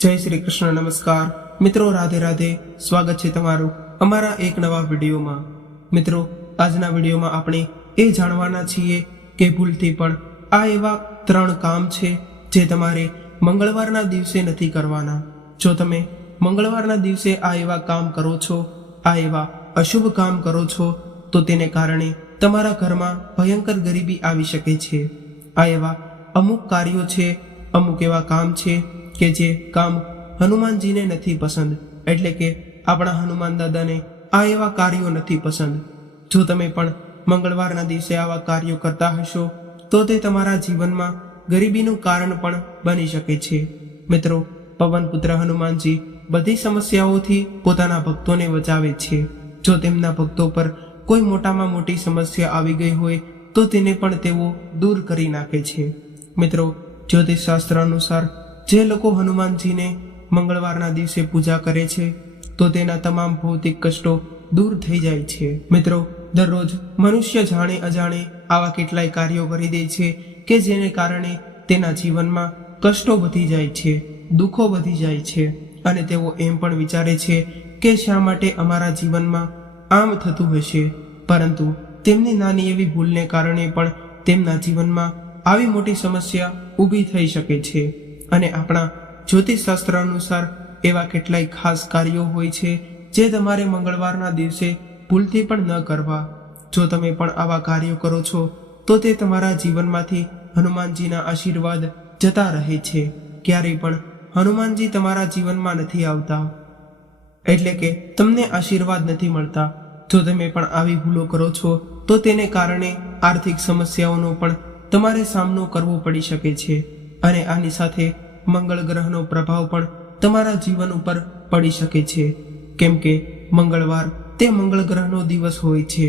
જય શ્રી કૃષ્ણ. નમસ્કાર મિત્રો, રાધે રાધે. સ્વાગત છે તમારું અમારા એક નવા વિડીયોમાં. મિત્રો, આજના વિડીયોમાં આપણે એ જાણવાના છીએ કે ભૂલથી પણ આ એવા 3 કામ છે જે તમારે મંગળવારના દિવસે નથી કરવાના. જો તમે મંગળવારના દિવસે આ એવા કામ કરો છો, આ એવા અશુભ કામ કરો છો, તો તેને કારણે તમારા ઘરમાં ભયંકર ગરીબી આવી શકે છે. આ એવા અમુક કાર્યો છે, અમુક એવા કામ છે કે જે કામ હનુમાનજીને નથી પસંદ, એટલે કે આપણા હનુમાન દાદાને આ એવા કાર્યો નથી પસંદ. જો તમે પણ મંગળવારના દિવસે આવા કાર્યો કરતા હશો તો તે તમારા જીવનમાં ગરીબીનું કારણ પણ બની શકે છે. મિત્રો, પવનપુત્ર હનુમાનજી બધી સમસ્યાઓથી પોતાના ભક્તોને બચાવે છે. જો તેમના ભક્તો પર કોઈ મોટામાં મોટી સમસ્યા આવી ગઈ હોય તો તેને પણ તેઓ દૂર કરી નાખે છે. મિત્રો, જ્યોતિષ શાસ્ત્ર અનુસાર જે લોકો હનુમાનજીને મંગળવારના દિવસે પૂજા કરે છે તો તેના તમામ ભૌતિક કષ્ટો દૂર થઈ જાય છે. મિત્રો, દરરોજ મનુષ્ય જાણે અજાણે આવા કેટલાય કાર્યો કરી દે છે કે જેને કારણે તેના જીવનમાં કષ્ટો વધી જાય છે, દુઃખો વધી જાય છે, અને તેઓ એમ પણ વિચારે છે કે શા માટે અમારા જીવનમાં આમ થતું હશે. પરંતુ તેમની નાની એવી ભૂલને કારણે પણ તેમના જીવનમાં આવી મોટી સમસ્યા ઊભી થઈ શકે છે. અને આપણા જ્યોતિષશાસ્ત્ર અનુસાર એવા કેટલાય ખાસ કાર્યો હોય છે જે તમારે મંગળવારના દિવસે ભૂલથી પણ ન કરવા. જો તમે પણ આવા કાર્યો કરો છો તો તે તમારા જીવનમાંથી હનુમાનજીના આશીર્વાદ જતા રહે છે. ક્યારેય પણ હનુમાનજી તમારા જીવનમાં નથી આવતા, એટલે કે તમને આશીર્વાદ નથી મળતા. જો તમે પણ આવી ભૂલો કરો છો તો તેને કારણે આર્થિક સમસ્યાઓનો પણ તમારે સામનો કરવો પડી શકે છે. અને આની સાથે મંગળ ગ્રહનો પ્રભાવ પણ તમારા જીવન ઉપર પડી શકે છે, કેમ કે મંગળવાર તે મંગળ ગ્રહનો દિવસ હોય છે.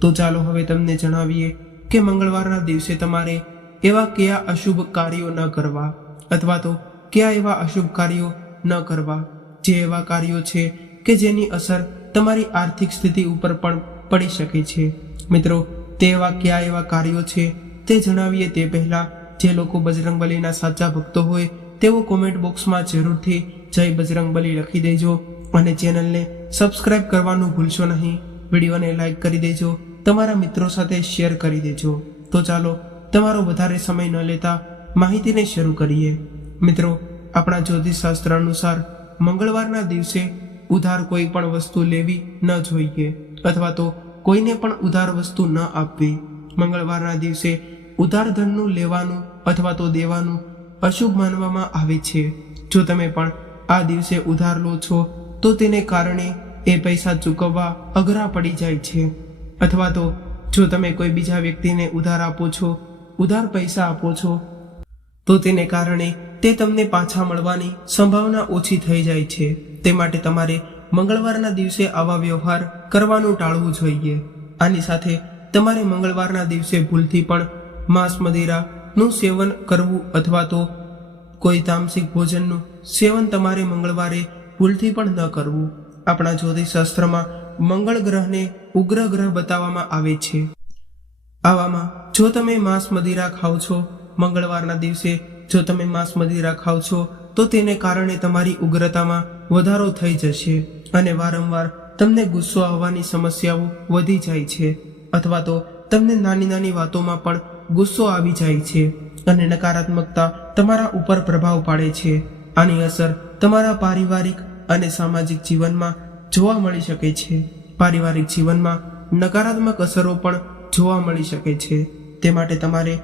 તો ચાલો હવે તમને જણાવીએ કે મંગળવારના દિવસે તમારે એવા કયા અશુભ કાર્યો ન કરવા, અથવા તો કયા એવા અશુભ કાર્યો ન કરવા, જે એવા કાર્યો છે કે જેની અસર તમારી આર્થિક સ્થિતિ ઉપર પણ પડી શકે છે. મિત્રો, તે એવા કયા એવા કાર્યો છે તે જણાવીએ તે પહેલા જે લોકો બજરંગબલીના સાચા ભક્તો હોય તેઓ કોમેન્ટ બોક્સમાં જરૂરથી જય બજરંગબલી લખી દેજો અને ચેનલને સબસ્ક્રાઇબ કરવાનું ભૂલશો નહીં. વિડીયોને લાઇક કરી દેજો, તમારા મિત્રો સાથે શેર કરી દેજો. તો ચાલો તમારો વધારે સમય ન લેતા માહિતીને શરૂ કરીએ. મિત્રો, આપણા જ્યોતિષશાસ્ત્ર અનુસાર મંગળવારના દિવસે ઉધાર કોઈ પણ વસ્તુ લેવી ન જોઈએ, અથવા તો કોઈને પણ ઉધાર વસ્તુ ન આપવી. મંગળવારના દિવસે ઉધાર ધનનું લેવાનું અથવા તો દેવાનું અશુભ માનવામાં આવે છે. જો તમે પણ આ દિવસે ઉધાર લો છો તો તેને કારણે એ પૈસા ચૂકવવા અઘરા પડી જાય છે, અથવા તો જો તમે કોઈ બીજા વ્યક્તિને ઉધાર આપો છો, ઉધાર પૈસા આપો છો, તો તેને કારણે તે તમને પાછા મળવાની સંભાવના ઓછી થઈ જાય છે. તે માટે તમારે મંગળવારના દિવસે આવા વ્યવહાર કરવાનું ટાળવું જોઈએ. આની સાથે તમારે મંગળવારના દિવસે ભૂલથી પણ માંસ મદિરાનું સેવન કરવું અથવા તો કોઈ તામસિક ભોજનનું સેવન તમારે મંગળવારે ભૂલથી પણ ન કરવું. આપણા જ્યોતિષશાસ્ત્રમાં મંગળ ગ્રહને ઉગ્ર ગ્રહ બતાવવામાં આવે છે. આવામાં જો તમે માંસ મદિરા ખાઓ છો, મંગળવારના દિવસે જો તમે માંસ મદિરા ખાઓ છો તો તેને કારણે તમારી ઉગ્રતામાં વધારો થઈ જશે અને વારંવાર તમને ગુસ્સો આવવાની સમસ્યાઓ વધી જાય છે, અથવા તો તમને નાની નાની વાતોમાં પણ ગુસ્સો આવી જાય છે અને નકારાત્મકતા તમારા ઉપર પ્રભાવ પાડે છે. આની અસર તમારા પારિવારિક અને સામાજિક જીવનમાં જોવા મળી શકે છે. પારિવારિક જીવનમાં નકારાત્મક અસરો પણ જોવા મળી શકે છે. તે માટે તમારે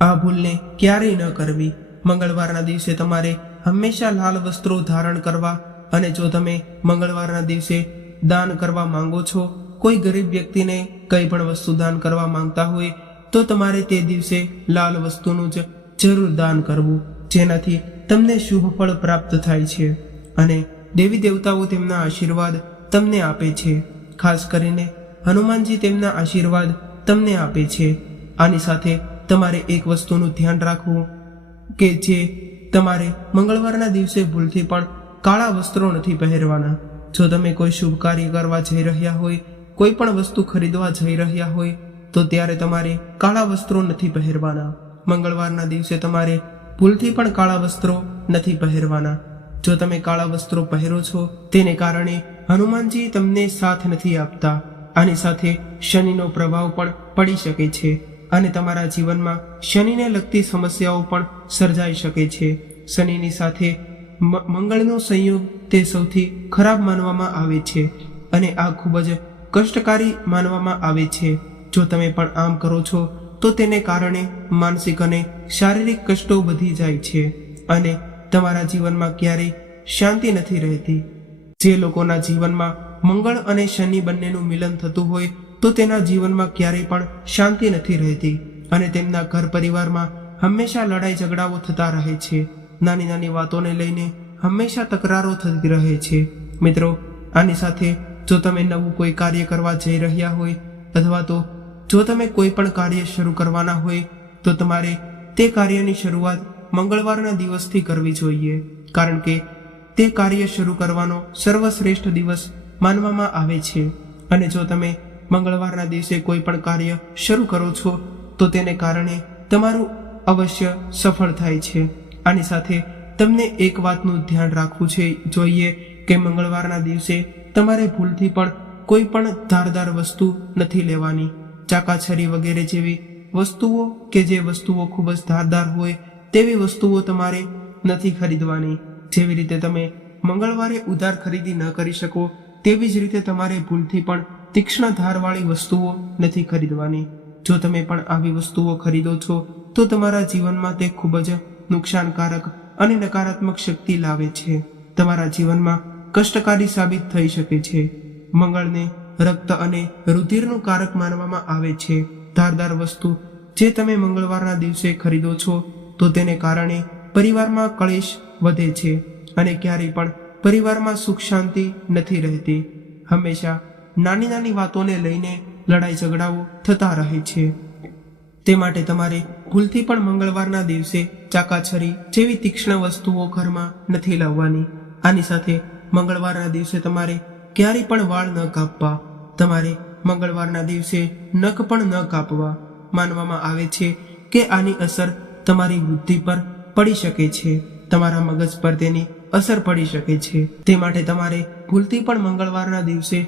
આ ભૂલને ક્યારેય ન કરવી. મંગળવારના દિવસે તમારે હંમેશા લાલ વસ્ત્રો ધારણ કરવા, અને જો તમે મંગળવારના દિવસે દાન કરવા માંગો છો, કોઈ ગરીબ વ્યક્તિને કંઈ પણ વસ્તુ દાન કરવા માંગતા હોય તો તમારે તે દિવસે લાલ વસ્તુનું જ જરૂર દાન કરવું, જેનાથી તમને શુભ ફળ પ્રાપ્ત થાય છે અને દેવી દેવતાઓ તેમના આશીર્વાદ તમને આપે છે. ખાસ કરીને હનુમાનજી તેમના આશીર્વાદ તમને આપે છે. આની સાથે તમારે એક વસ્તુનું ધ્યાન રાખવું કે જે તમારે મંગળવારના દિવસે ભૂલથી પણ કાળા વસ્ત્રો નથી પહેરવાના. જો તમે કોઈ શુભ કાર્ય કરવા જઈ રહ્યા હોય, કોઈ પણ વસ્તુ ખરીદવા જઈ રહ્યા હોય તો ત્યારે તમારે કાળા વસ્ત્રો નથી પહેરવાના. મંગળવારના દિવસે તમારે ભૂલથી પણ કાળા વસ્ત્રો નથી પહેરવાના. જો તમે કાળા વસ્ત્રો પહેરો છો તેને કારણે હનુમાનજી તમને સાથ નથી આપતા. આની સાથે શનિનો પ્રભાવ પણ પડી શકે છે અને તમારા જીવનમાં શનિને લગતી સમસ્યાઓ પણ સર્જાઈ શકે છે. શનિની સાથે મંગળનો સંયોગ તે સૌથી ખરાબ માનવામાં આવે છે અને આ ખૂબ જ કષ્ટકારી માનવામાં આવે છે. જો તમે પણ આમ કરો છો તો તેને કારણે માનસિક અને શારીરિક કષ્ટો વધી જાય છે અને તમારા જીવનમાં ક્યારેય શાંતિ નથી રહેતી. જે લોકોના જીવનમાં મંગળ અને શનિ બંનેનું મિલન થતું હોય તો તેના જીવનમાં ક્યારેય પણ શાંતિ નથી રહેતી અને તેમના ઘર પરિવારમાં હંમેશા લડાઈ ઝઘડાઓ થતા રહે છે. નાની નાની વાતોને લઈને હંમેશા તકરારો થતી રહે છે. મિત્રો, આની સાથે જો તમે નવું કોઈ કાર્ય કરવા જઈ રહ્યા હોય અથવા તો જો તમે કોઈ પણ કાર્ય શરૂ કરવાના હોય તો તમારે તે કાર્યની શરૂઆત મંગળવારના દિવસથી કરવી જોઈએ, કારણ કે તે કાર્ય શરૂ કરવાનો સર્વશ્રેષ્ઠ દિવસ માનવામાં આવે છે. અને જો તમે મંગળવારના દિવસે કોઈ પણ કાર્ય શરૂ કરો છો તો તેને કારણે તમારું અવશ્ય સફળ થાય છે. આની સાથે તમને એક વાતનું ધ્યાન રાખવું જોઈએ કે મંગળવારના દિવસે તમારે ભૂલથી પણ કોઈ પણ ધારદાર વસ્તુ નથી લેવાની. ચાકાછરી વગેરે જેવી વસ્તુઓ કે જે વસ્તુઓ ખૂબ જ ધારદાર હોય તેવી વસ્તુઓ તમારે નથી ખરીદવાની. જેવી રીતે તમે મંગળવારે ઉધાર ખરીદી ન કરી શકો તેવી જ રીતે તમારે ભૂલથી પણ તીક્ષ્ણ ધારવાળી વસ્તુઓ નથી ખરીદવાની. જો તમે પણ આવી વસ્તુઓ ખરીદો છો તો તમારા જીવનમાં તે ખૂબ જ નુકસાનકારક અને નકારાત્મક શક્તિ લાવે છે. તમારા જીવનમાં કષ્ટકારી સાબિત થઈ શકે છે. મંગળને રક્ત અને રુધિરનું કારક માનવામાં આવે છે. ધારદાર વસ્તુ જે તમે મંગળવારના દિવસે ખરીદો છો તો તેને કારણે પરિવારમાં કલેશ વધે છે અને ક્યારેય પણ પરિવારમાં સુખ શાંતિ નથી રહેતી. હંમેશા નાની નાની વાતોને લઈને લડાઈ ઝઘડાઓ થતા રહે છે. તે માટે તમારે ભૂલથી પણ મંગળવારના દિવસે ચાકાછરી જેવી તીક્ષ્ણ વસ્તુઓ ઘરમાં નથી લાવવાની. આની સાથે મંગળવારના દિવસે તમારે ક્યારેય પણ વાળ ન કાપવા. તમારે મંગળવારના દિવસે નખ પણ ન કાપવા. માનવામાં આવે છે કે આની અસર તમારી વૃદ્ધિ પર પડી શકે છે, તમારા મગજ પર તેની અસર પડી શકે છે. તે માટે તમારે ભૂલથી પણ મંગળવારના દિવસે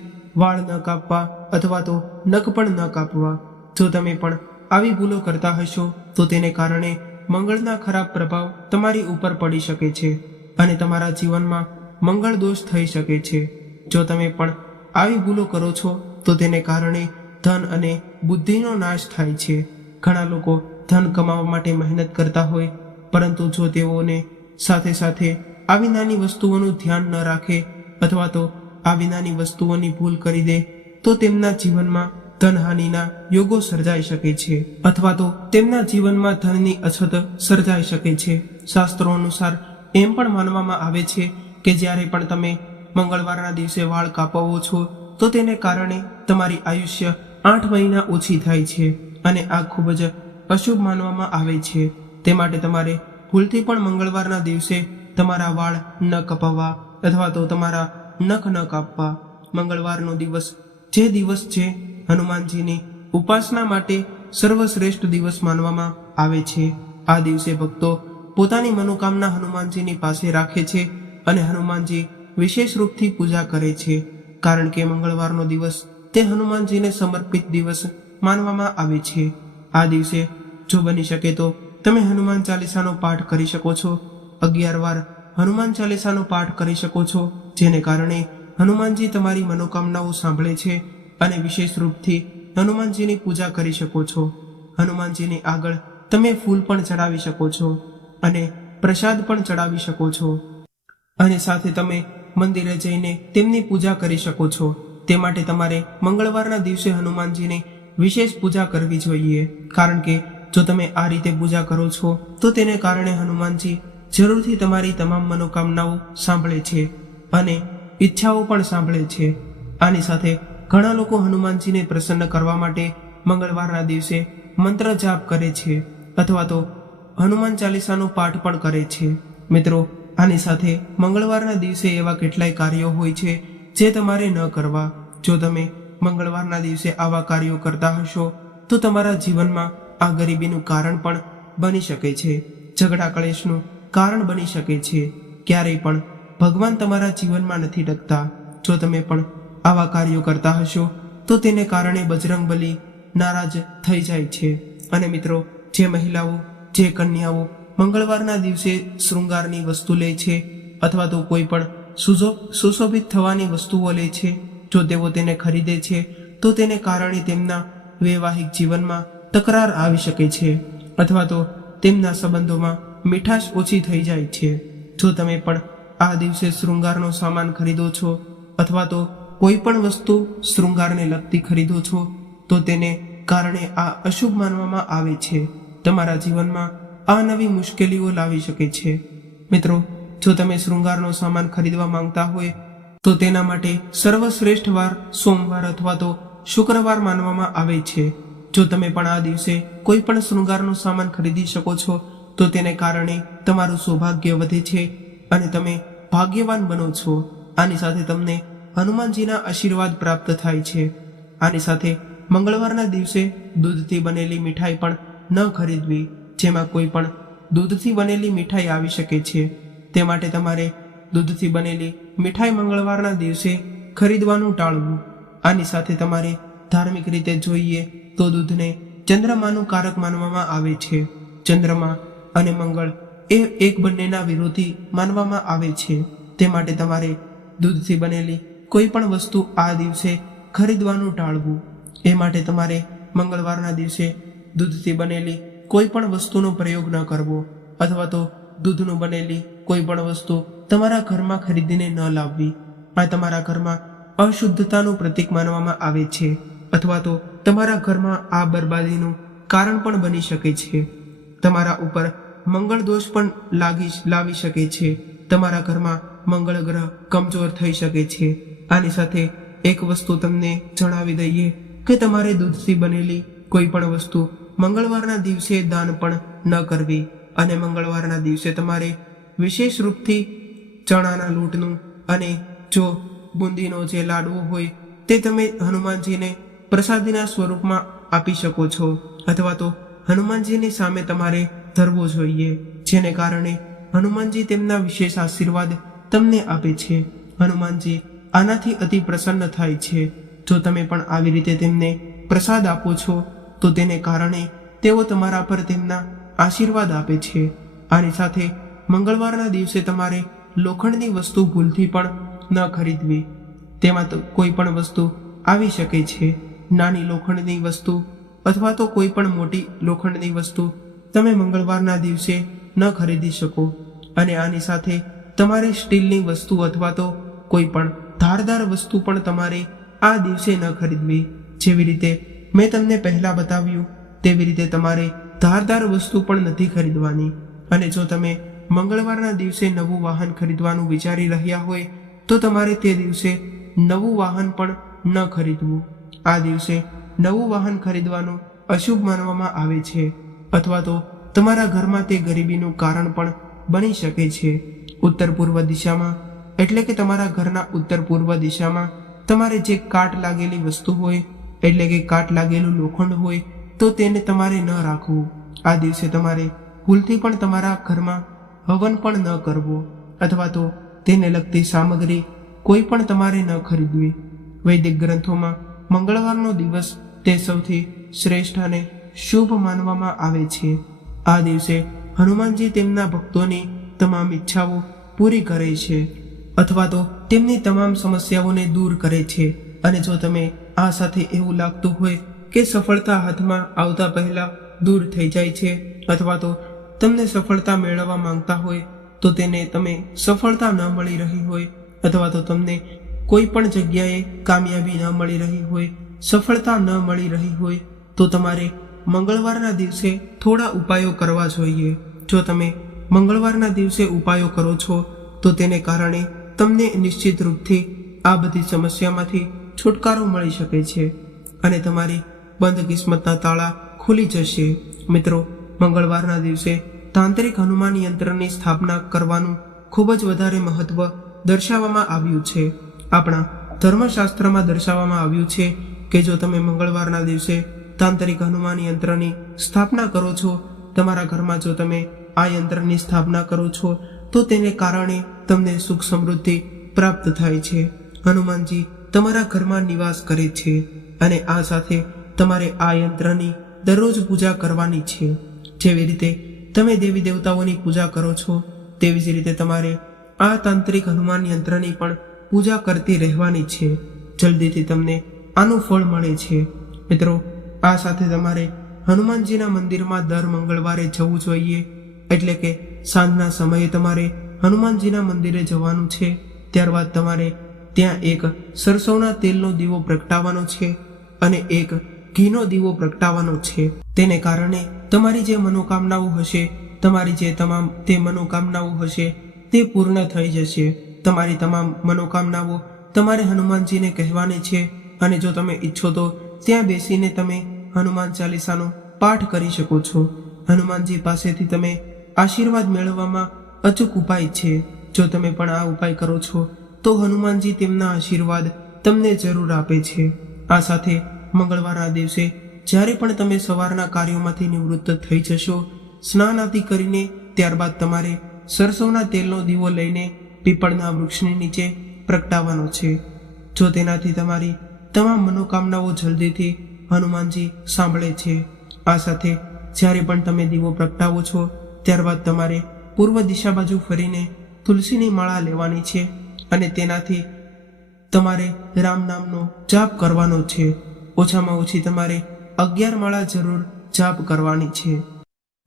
વાળ ન કાપવા અથવા તો નખ પણ ન કાપવા. જો તમે પણ આવી ભૂલો કરતા હશો તો તેને કારણે મંગળના ખરાબ પ્રભાવ તમારી ઉપર પડી શકે છે અને તમારા જીવનમાં મંગળ દોષ થઈ શકે છે. જો તમે પણ આવી ભૂલો કરો છો તો તેને કારણે ધન અને બુદ્ધિનો નાશ થાય છે. ઘણા લોકો ધન કમાવા માટે મહેનત કરતા હોય પરંતુ જો તેઓને સાથે સાથે આવી નાની વસ્તુઓનું ધ્યાન ન રાખે અથવા તો આવી નાની વસ્તુઓની ભૂલ કરી દે તો તેમના જીવનમાં ધનહાનિના યોગો સર્જાઈ શકે છે અથવા તો તેમના જીવનમાં ધનની અછત સર્જાઈ શકે છે. શાસ્ત્રો અનુસાર એમ પણ માનવામાં આવે છે કે જ્યારે પણ તમે મંગળવારના દિવસે વાળ કાપવો છો તો તેને કારણે તમારી આયુષ્ય 8 મહિના ઓછી થાય છે અને આ ખૂબ જ અશુભ માનવામાં આવે છે. તે માટે તમારે ભૂલથી પણ મંગળવારના દિવસે તમારા વાળ ન કપાવવા અથવા તો તમારા નખ ન કાપવા. મંગળવારનો દિવસ જે દિવસ છે હનુમાનજીની ઉપાસના માટે સર્વશ્રેષ્ઠ દિવસ માનવામાં આવે છે. આ દિવસે ભક્તો પોતાની મનોકામના હનુમાનજીની પાસે રાખે છે અને હનુમાનજી વિશેષ રૂપથી પૂજા કરે છે, કારણ કે મંગળવારનો દિવસ તે હનુમાનજીને સમર્પિત દિવસ માનવામાં આવે છે. આ દિવસે જો બની શકે તો તમે હનુમાન ચાલીસાનો પાઠ કરી શકો છો. 11 વાર હનુમાન ચાલીસાનો પાઠ કરી શકો છો, જેને કારણે હનુમાનજી તમારી મનોકામનાઓ સાંભળે છે અને વિશેષ રૂપથી હનુમાનજીની પૂજા કરી શકો છો. હનુમાનજીની આગળ તમે ફૂલ પણ ચડાવી શકો છો અને પ્રસાદ પણ ચડાવી શકો છો અને સાથે તમે મંદિરે જઈને તેમની પૂજા કરી શકો છો. તે માટે તમારે મંગળવારના દિવસે હનુમાનજીની વિશેષ પૂજા કરવી જોઈએ, કારણ કે જો તમે આ રીતે પૂજા કરો છો તો તેને કારણે હનુમાનજી જરૂરથી તમારી તમામ મનોકામનાઓ સાંભળે છે અને ઈચ્છાઓ પણ સાંભળે છે. આની સાથે ઘણા લોકો હનુમાનજીને પ્રસન્ન કરવા માટે મંગળવારના દિવસે મંત્ર જાપ કરે છે અથવા તો હનુમાન ચાલીસાનો પાઠ પણ કરે છે. મિત્રો, આની સાથે મંગળવારના દિવસે એવા કેટલાય કાર્યો હોય છે જે તમારે ન કરવા. જો તમે મંગળવારના દિવસે આવા કાર્યો કરતા હશો તો તમારા જીવનમાં આ ગરીબીનું કારણ પણ બની શકે છે, ઝઘડા કલેશનું કારણ બની શકે છે. ક્યારેય પણ ભગવાન તમારા જીવનમાં નથી ટકતા. જો તમે પણ આવા કાર્યો કરતા હશો તો તેને કારણે બજરંગબલી નારાજ થઈ જાય છે. અને મિત્રો, જે મહિલાઓ, જે કન્યાઓ મંગળવારના દિવસે શૃંગારની વસ્તુ લે છે અથવા તો કોઈ પણ સુશોભિત થવાની વસ્તુઓ લે છે, જો તેઓ તેને ખરીદે છે તો તેને કારણે તેમના વૈવાહિક જીવનમાં તકરાર આવી શકે છે અથવા તો તેમના સંબંધોમાં મીઠાશ ઓછી થઈ જાય છે. જો તમે પણ આ દિવસે શૃંગારનો સામાન ખરીદો છો અથવા તો કોઈ પણ વસ્તુ શૃંગારને લગતી ખરીદો છો તો તેને કારણે આ અશુભ માનવામાં આવે છે. તમારા જીવનમાં આ નવી મુશ્કેલીઓ લાવી શકે છે. મિત્રો, જો તમે શૃંગારનો સામાન ખરીદવા માંગતા હોય તો તેના માટે સર્વશ્રેષ્ઠ વાર સોમવાર અથવા તો શુક્રવાર માનવામાં આવે છે. જો તમે પણ આ દિવસે કોઈ પણ શૃંગારનો સામાન ખરીદી શકો છો તો તેને કારણે તમારું સૌભાગ્ય વધે છે અને તમે ભાગ્યવાન બનો છો. આની સાથે તમને હનુમાનજીના આશીર્વાદ પ્રાપ્ત થાય છે. આની સાથે મંગળવારના દિવસે દૂધથી બનેલી મીઠાઈ પણ ન ખરીદવી, જેમાં કોઈ પણ દૂધથી બનેલી મીઠાઈ આવી શકે છે. તે માટે તમારે દૂધથી બનેલી મીઠાઈ મંગળવારના દિવસે ખરીદવાનું ટાળવું. આની સાથે તમારે ધાર્મિક રીતે જોઈએ તો દૂધને ચંદ્રમાનું કારક માનવામાં આવે છે. ચંદ્રમા અને મંગળ એ એક બંનેના વિરોધી માનવામાં આવે છે. તે માટે તમારે દૂધથી બનેલી કોઈ પણ વસ્તુ આ દિવસે ખરીદવાનું ટાળવું. એ માટે તમારે મંગળવારના દિવસે દૂધથી બનેલી કોઈ પણ વસ્તુનો પ્રયોગ ન કરવો અથવા તો દૂધનું બનેલી કોઈ પણ વસ્તુ તમારા ઘરમાં ખરીદીને ન લાવવી. આ તમારા ઘરમાં અશુદ્ધતાનું પ્રતીક માનવામાં આવે છે અથવા તો તમારા ઘરમાં આ બરબાદીનું કારણ પણ બની શકે છે. તમારા ઉપર મંગળ દોષ પણ લાવી શકે છે. તમારા ઘરમાં મંગળ ગ્રહ કમજોર થઈ શકે છે. આની સાથે એક વસ્તુ તમને જણાવી દઈએ કે તમારે દૂધથી બનેલી કોઈ પણ વસ્તુ મંગળવારના દિવસે દાન પણ ન કરવી અને મંગળવારના દિવસે તમારે વિશેષ રૂપથી ચણાના લોટનું અને જો બુંદીનો જે લાડવો હોય તે તમે હનુમાનજીને પ્રસાદીના સ્વરૂપમાં આપી શકો છો અથવા તો હનુમાનજીની સામે તમારે ધરવો જોઈએ, જેને કારણે હનુમાનજી તેમના વિશેષ આશીર્વાદ તમને આપે છે. હનુમાનજી આનાથી અતિ પ્રસન્ન થાય છે. જો તમે પણ આવી રીતે તેમને પ્રસાદ આપો છો તો તેને કારણે તેઓ તમારા પર તેમના આશીર્વાદ આપે છે. આની સાથે મંગળવારના દિવસે તમારે લોખંડની વસ્તુ ભૂલથી પણ ન ખરીદવી. તેમાં તો કોઈ પણ વસ્તુ આવી શકે છે. નાની લોખંડની વસ્તુ અથવા તો કોઈ પણ મોટી લોખંડની વસ્તુ તમે મંગળવારના દિવસે ન ખરીદી શકો. અને આની સાથે તમારે સ્ટીલની વસ્તુ અથવા તો કોઈ પણ ધારદાર વસ્તુ પણ તમારે આ દિવસે ન ખરીદવી. જેવી રીતે મેં તમને પહેલા બતાવ્યું તેવી રીતે તમારે ધારદાર વસ્તુ પણ નથી ખરીદવાની. અને જો તમે મંગળવારના દિવસે નવું વાહન ખરીદવાનું વિચારી રહ્યા હોય તો તમારે તે દિવસે નવું વાહન પણ ન ખરીદવું. આ દિવસે નવું વાહન ખરીદવાનું અશુભ માનવામાં આવે છે અથવા તો તમારા ઘરમાં તે ગરીબીનું કારણ પણ બની શકે છે. ઉત્તર પૂર્વ દિશામાં એટલે કે તમારા ઘરના ઉત્તર પૂર્વ દિશામાં તમારે જે કાટ લાગેલી વસ્તુ હોય એટલે કે કાટ લાગેલું લોખંડ હોય તો તેને તમારે ન રાખવું. આ દિવસે તમારે ભૂલથી પણ તમારા ઘરમાં હવન પણ ન કરવો અથવા તો તેને લગતી સામગ્રી કોઈ પણ તમારે ન ખરીદવી. વૈદિક ગ્રંથોમાં મંગળવારનો દિવસ તે સૌથી શ્રેષ્ઠ અને શુભ માનવામાં આવે છે. આ દિવસે હનુમાનજી તેમના ભક્તોની તમામ ઈચ્છાઓ પૂરી કરે છે અથવા તો તેમની તમામ સમસ્યાઓને દૂર કરે છે. અને જો તમે આ સાથે એવું લાગતું હોય કે સફળતા હાથમાં આવતા પહેલા દૂર થઈ જાય છે અથવા તો તમને સફળતા મેળવવા માંગતા હોય તો તેને તમે સફળતા ન મળી રહી હોય અથવા તો તમને કોઈ પણ જગ્યાએ કામયાબી ન મળી રહી હોય, સફળતા ન મળી રહી હોય તો તમારે મંગળવારના દિવસે થોડા ઉપાયો કરવા જોઈએ. જો તમે મંગળવારના દિવસે ઉપાયો કરો છો તો તેને કારણે તમને નિશ્ચિત રૂપથી આ બધી સમસ્યામાંથી છુટકારો મળી શકે છે અને તમારી બંધ કિસ્મતના તાળા ખુલી જશે. મિત્રો, મંગળવારના દિવસે તાંત્રિક હનુમાન યંત્રની સ્થાપના કરવાનું ખૂબ જ વધારે મહત્વ દર્શાવવામાં આવ્યું છે. આપણા ધર્મશાસ્ત્રમાં દર્શાવવામાં આવ્યું છે કે જો તમે મંગળવારના દિવસે તાંત્રિક હનુમાન યંત્રની સ્થાપના કરો છો, તમારા ઘરમાં જો તમે આ યંત્રની સ્થાપના કરો છો તો તેને કારણે તમને સુખ સમૃદ્ધિ પ્રાપ્ત થાય છે. હનુમાનજી તમારા ઘરમાં નિવાસ કરે છે અને આ સાથે તમારે આ યંત્રની દરરોજ પૂજા કરવાની છે. જેવી રીતે તમે દેવી દેવતાઓની પૂજા કરો છો તેવી જ રીતે તમારે આ તાંત્રિક હનુમાન યંત્રની પણ પૂજા કરતી રહેવાની છે. જલ્દીથી તમને આનું ફળ મળે છે. મિત્રો, આ સાથે તમારે હનુમાનજીના મંદિરમાં દર મંગળવારે જવું જોઈએ. એટલે કે સાંજના સમયે તમારે હનુમાનજીના મંદિરે જવાનું છે. ત્યારબાદ તમારે ત્યાં એક સરસવના તેલનો દીવો પ્રગટાવવાનો છે અને એક ઘીનો દીવો પ્રગટાવવાનો છે. તેને કારણે તમારી જે મનોકામનાઓ હશે, તમારી જે તમામ તે મનોકામનાઓ હશે તે પૂર્ણ થઈ જશે. તમારી તમામ મનોકામનાઓ તમારે હનુમાનજીને કહેવાની છે અને જો તમે ઈચ્છો તો ત્યાં બેસીને તમે હનુમાન ચાલીસાનો પાઠ કરી શકો છો. હનુમાનજી પાસેથી તમે આશીર્વાદ મેળવવામાં અચૂક ઉપાય છે. જો તમે પણ આ ઉપાય કરો છો તો હનુમાનજી તેમના આશીર્વાદ તમને જરૂર આપે છે. આ સાથે મંગળવારના દિવસે જ્યારે પણ તમે સવારના કાર્યોમાંથી નિવૃત્ત થઈ જશો, સ્નાન આદિ કરીને ત્યારબાદ તમારે સરસવના તેલનો દીવો લઈને પીપળના વૃક્ષની નીચે પ્રગટાવવાનો છે. જો તેનાથી તમારી તમામ મનોકામનાઓ જલ્દીથી હનુમાનજી સાંભળે છે. આ સાથે જ્યારે પણ તમે દીવો પ્રગટાવો છો ત્યારબાદ તમારે પૂર્વ દિશા બાજુ ફરીને તુલસીની માળા લેવાની છે અને તેનાથી તમારે રામ નામનો જાપ કરવાનો છે. ઓછામાં ઓછી તમારે 11 માળા જરૂર જાપ કરવાની છે.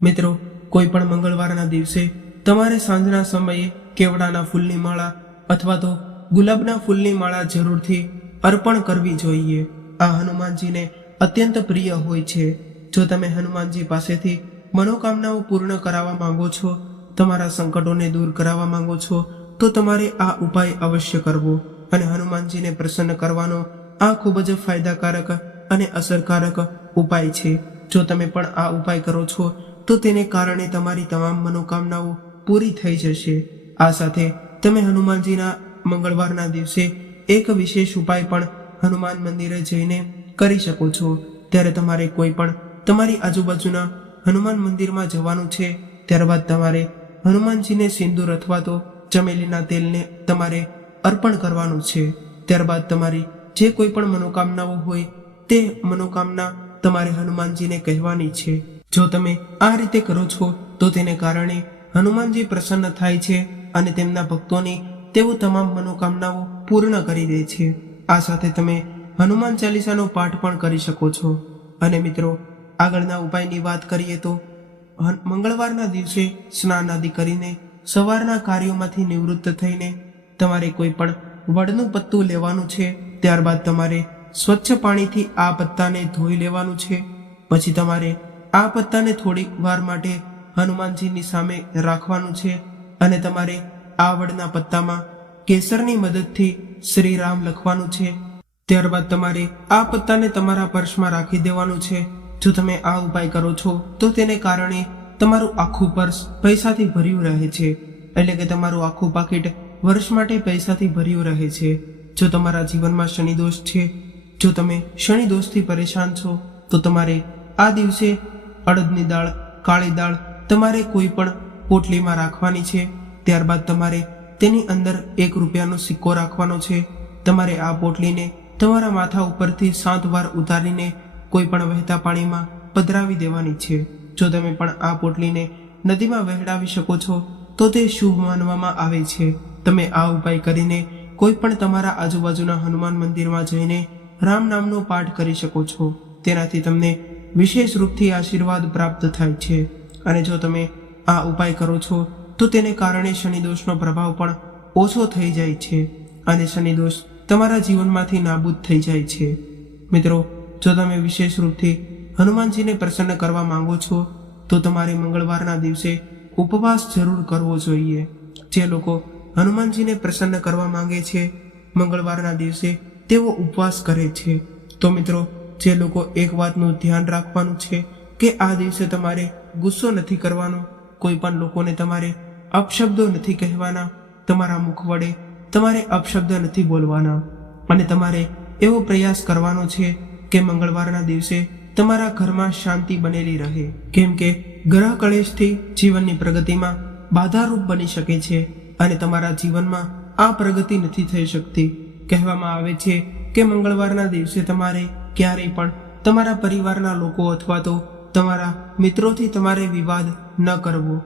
મિત્રો, કોઈ પણ મંગળવારના દિવસે તમારે સાંજના સમયે કેવડાના ફૂલની માળા અથવા તો ગુલાબના ફૂલની માળા જરૂરથી અર્પણ કરવી જોઈએ. આ હનુમાનજીને અત્યંત પ્રિય હોય છે. જો તમે હનુમાનજી પાસેથી મનોકામનાઓ પૂર્ણ કરાવવા માંગો છો, તમારા સંકટોને દૂર કરાવવા માંગો છો, તો તમારે આ ઉપાય અવશ્ય કરવો અને હનુમાનજીને પ્રસન્ન કરવાનો આ ખૂબ જ ફાયદાકારક અને અસરકારક ઉપાય છે. જો તમે પણ આ ઉપાય કરો છો તો તેને કારણે તમારી તમામ મનોકામનાઓ પૂરી થઈ જશે. આ સાથે તમે હનુમાનજીના મંગળવારના દિવસે એક વિશેષ ઉપાય પણ હનુમાન મંદિરે જઈને કરી શકો છો. ત્યારે તમારે કોઈ પણ તમારી આજુબાજુના હનુમાન મંદિરમાં જવાનું છે. ત્યારબાદ તમારે હનુમાનજીને સિંદૂર અથવા તો ચમેલીના તેલને તમારે અર્પણ કરવાનું છે. ત્યારબાદ તમારી જે કોઈ પણ મનોકામનાઓ હોય તે મનોકામના તમારે હનુમાનજીને કહેવાની છે. જો તમે આ રીતે કરો છો તો તેને કારણે હનુમાનજી પ્રસન્ન થાય છે અને તેમના ભક્તોની તેઓ તમામ મનોકામનાઓ પૂર્ણ કરી દે છે. આ સાથે તમે હનુમાન ચાલીસાનો પાઠ પણ કરી શકો છો. અને મિત્રો, આગળના ઉપાયની વાત કરીએ તો મંગળવારના દિવસે સ્નાન આદિ કરીને સવારના કાર્યોમાંથી નિવૃત્ત થઈને તમારે કોઈ પણ વડનું પત્તું લેવાનું છે. ત્યારબાદ તમારે સ્વચ્છ પાણીથી આ પત્તાને ધોઈ લેવાનું છે. પછી તમારે આ પત્તાને થોડીક વાર માટે હનુમાનજીની સામે રાખવાનું છે અને તમારે આ વડના પત્તામાં કેસરની મદદથી શ્રી રામ લખવાનું છે. ત્યારબાદ તમારે આ પત્તાને તમારા પર્સમાં રાખી દેવાનું છે. જો તમે આ ઉપાય કરો છો તો તેને કારણે તમારું આખું પર્સ પૈસાથી ભર્યું રહે છે. એટલે કે તમારું આખું પાકીટ વર્ષ માટે પૈસાથી ભર્યું રહે છે. જો તમારા જીવનમાં શનિ દોષ છે, જો તમે શનિ દોષથી પરેશાન છો, તો તમારે આ દિવસે અડદની દાળ, કાળી દાળ તમારે કોઈ પણ પોટલીમાં રાખવાની છે. ત્યારબાદ તમારે તેની અંદર 1 રૂપિયાનો સિક્કો રાખવાનો છે. તમારે આ પોટલીને તમારા માથા ઉપરથી 7 વાર ઉતારીને કોઈ પણ વહેતા પાણીમાં પધરાવી દેવાની છે. જો તમે પણ આ પોટલીને નદીમાં વહેડાવી શકો છો તો તે શુભ માનવામાં આવે છે. તમે આ ઉપાય કરીને કોઈ પણ તમારા આજુબાજુના હનુમાન મંદિરમાં જઈને રામ નામનો પાઠ કરી શકો છો. તેનાથી તમને વિશેષ રૂપથી આશીર્વાદ પ્રાપ્ત થાય છે. અને જો તમે આ ઉપાય કરો છો તો તેને કારણે શનિ દોષનો પ્રભાવ પણ ઓછો થઈ જાય છે અને શનિ દોષ તમારા જીવનમાંથી નાબૂદ થઈ જાય છે. મિત્રો, જો તમે વિશેષ રૂપથી હનુમાનજીને પ્રસન્ન કરવા માંગો છો તો તમારે મંગળવારના દિવસે ઉપવાસ જરૂર કરવો જોઈએ. જે લોકો હનુમાનજીને પ્રસન્ન કરવા માંગે છે મંગળવારના દિવસે તેઓ ઉપવાસ કરે છે. તો મિત્રો, જે લોકો એક વાતનું ધ્યાન રાખવાનું છે કે આ દિવસે તમારે ગુસ્સો નથી કરવાનો, કોઈ પણ લોકોને તમારે અપશબ્દો નથી કહેવાના, તમારા મુખ વડે તમારે અપશબ્દ નથી બોલવાના અને તમારે એવો પ્રયાસ કરવાનો છે કે મંગળવારના દિવસે તમારા ઘરમાં શાંતિ બનેલી રહે. કેમ કે ગ્રહ કલેશથી જીવનની પ્રગતિમાં બાધારૂપ બની શકે છે અને તમારા જીવનમાં આ પ્રગતિ નથી થઈ શકતી. કહેવામાં આવે છે કે મંગળવારના દિવસે તમારે ક્યારેય પણ તમારા પરિવારના લોકો અથવા તો તમારા મિત્રોથી તમારે વિવાદ ન કરવો.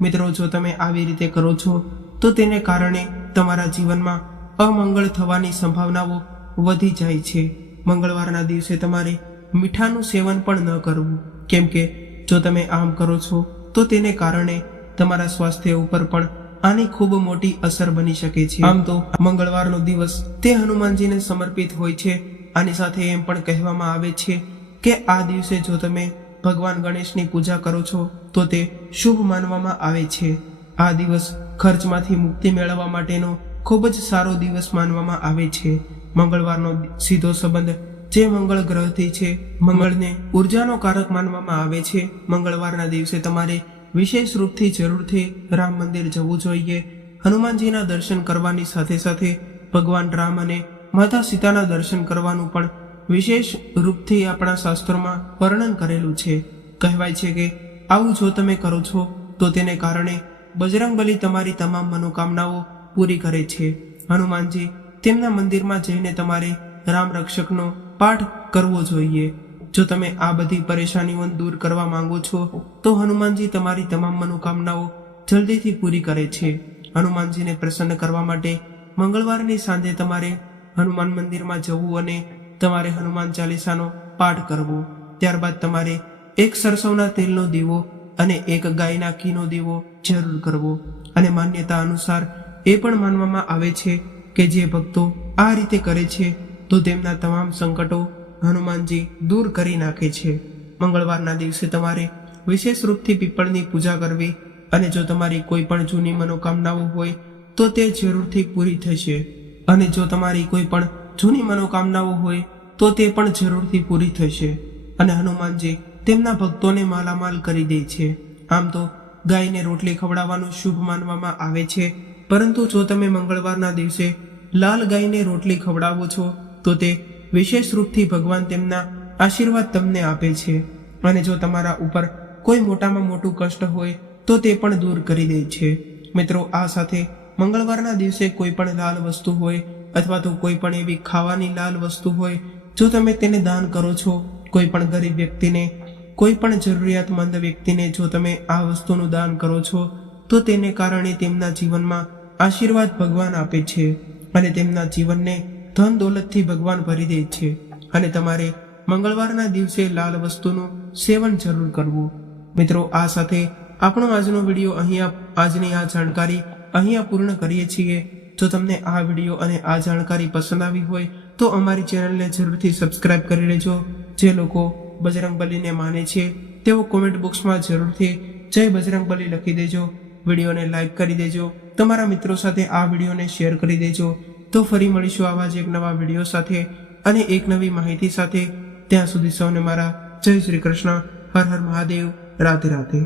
મિત્રો, જો તમે આવી રીતે કરો છો તો તેને કારણે તમારા જીવનમાં અમંગળ થવાની સંભાવનાઓ વધી જાય છે. મંગળવારના દિવસે તમારે મીઠાનું સેવન પણ ન કરવું, કેમ કે જો તમે આમ કરો છો તો તેને કારણે તમારા સ્વાસ્થ્ય ઉપર પણ આની ખૂબ મોટી અસર બની શકે છે. આમ તો મંગળવારનો દિવસ તે હનુમાનજીને સમર્પિત હોય છે. આની સાથે એમ પણ કહેવામાં આવે છે કે આ દિવસે જો તમે ભગવાન ગણેશની પૂજા કરો છો તો તે શુભ માનવામાં આવે છે. આ દિવસ ખર્ચમાંથી મુક્તિ મેળવવા માટેનો ખૂબ જ સારો દિવસ માનવામાં આવે છે. મંગળવારનો સીધો સંબંધ જે મંગળ ગ્રહથી છે. મંગળને ઉર્જાનો કારક માનવામાં આવે છે. મંગળવારના દિવસે તમારે વિશેષ રૂપથી જરૂરથી રામ મંદિર જવું જોઈએ. હનુમાનજીના દર્શન કરવાની સાથે સાથે ભગવાન રામ અને માતા સીતાના દર્શન કરવાનું પણ વિશેષ રૂપથી આપણા શાસ્ત્રોમાં વર્ણન કરેલું છે. કહેવાય છે કે આવું જો તમે કરો છો તો તેને કારણે બજરંગબલી તમારી તમામ મનોકામનાઓ પૂરી કરે છે. હનુમાનજી તેમના મંદિરમાં જઈને તમારે રામ રક્ષકનો પાઠ કરવો જોઈએ. જો તમે આ બધી પરેશાનીઓ દૂર કરવા માંગો છો તો હનુમાનજી તમારી તમામ મનોકામનાઓ જલ્દીથી પૂરી કરે છે. હનુમાનજીને પ્રસન્ન કરવા માટે મંગળવારની સાંજે તમારે હનુમાન મંદિરમાં જવું અને તમારે હનુમાન ચાલીસાનો પાઠ કરવો. ત્યારબાદ તમારે એક સરસવના તેલનો દીવો અને એક ગાયના ઘીનો દીવો જરૂર કરવો. અને માન્યતા અનુસાર એ પણ માનવામાં આવે છે કે જે ભક્તો આ રીતે કરે છે તો તેમના તમામ સંકટો હનુમાનજી દૂર કરી નાખે છે. મંગળવારના દિવસે તમારે વિશેષ રૂપથી પીપળની પૂજા કરવી અને જો તમારી કોઈ પણ જૂની મનોકામનાઓ હોય તો તે જરૂરથી પૂરી થશે. અને જો તમારી કોઈ પણ જૂની મનોકામનાઓ હોય તો તે પણ જરૂરથી પૂરી થશે. અને હનુમાનજી તેમના ભક્તોને માલામાલ કરી દે છે. આમ તો ગાયને રોટલી ખવડાવવાનું શુભ માનવામાં આવે છે, પરંતુ જો તમે મંગળવારના દિવસે લાલ ગાયને રોટલી ખવડાવો છો તો તે વિશેષ રૂપથી ભગવાન તેમના આશીર્વાદ તમને આપે છે. અને જો તમારા ઉપર કોઈ મોટામાં મોટું કષ્ટ હોય તો તે પણ દૂર કરી દે છે. મિત્રો, આ સાથે મંગળવારના દિવસે કોઈ પણ લાલ વસ્તુ હોય અથવા તો કોઈ પણ એવી ખાવાની લાલ વસ્તુ હોય, જો તમે તેને દાન કરો છો કોઈ પણ ગરીબ વ્યક્તિને, કોઈ પણ જરૂરિયાતમંદ વ્યક્તિને જો તમે આ વસ્તુનું દાન કરો છો તો તેને કારણે તેમના જીવનમાં આશીર્વાદ ભગવાન આપે છે અને તેમના જીવનને ધન દોલતથી ભગવાન ભરી દે છે. અને તમારે મંગળવારના દિવસે લાલ વસ્તુનું સેવન જરૂર કરવું. મિત્રો, આ સાથે આપણો આજનો વિડીયો આજની આ જાણકારી અહીંયા પૂર્ણ કરીએ છીએ. જો તમને આ વિડીયો અને આ જાણકારી પસંદ આવી હોય તો અમારી ચેનલને જરૂરથી સબસ્ક્રાઇબ કરી લેજો. જે લોકો બજરંગબલીને માને છે તેઓ કોમેન્ટ બોક્સમાં જરૂરથી જય બજરંગબલી લખી દેજો. વિડીયોને લાઈક કરી દેજો. તમારા મિત્રો સાથે આ વિડીયોને શેર કરી દેજો. તો ફરી મળીશું આવા જ એક નવા વિડીયો સાથે અને એક નવી માહિતી સાથે. ત્યાં સુધી સૌને મારા જય શ્રી કૃષ્ણ. હર હર મહાદેવ. રાધે રાધે.